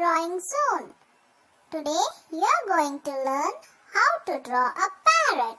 drawing zone. Today you are going to learn how to draw a parrot.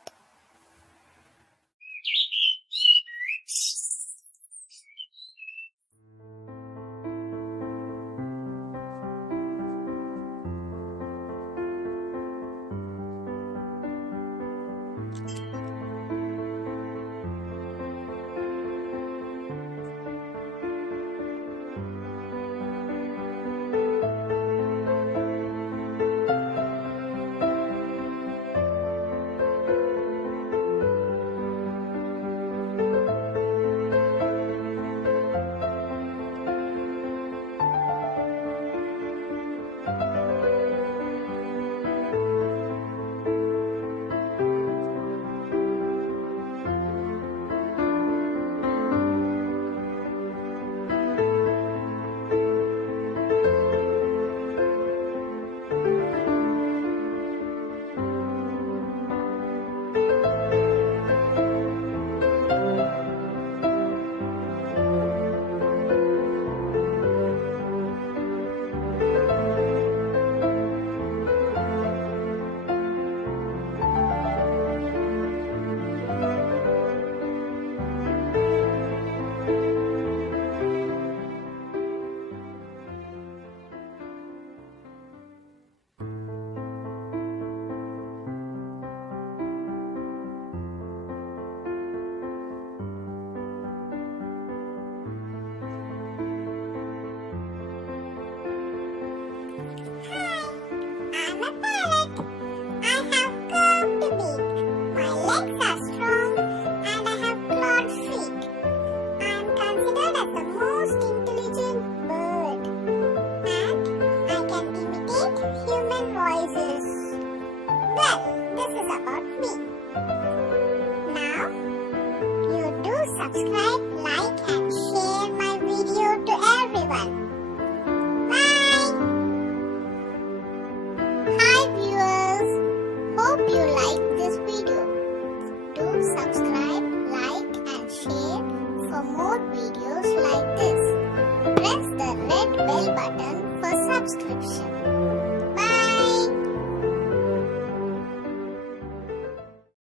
I'm a parrot. I have curved beak. My legs are strong and I have clawed feet. I am considered as the most intelligent bird and I can imitate human voices. Well, this is about me. Now, you do subscribe, like and share my video to everyone. Hope you like this video. Do subscribe, like and share for more videos like this. Press the red bell button for subscription.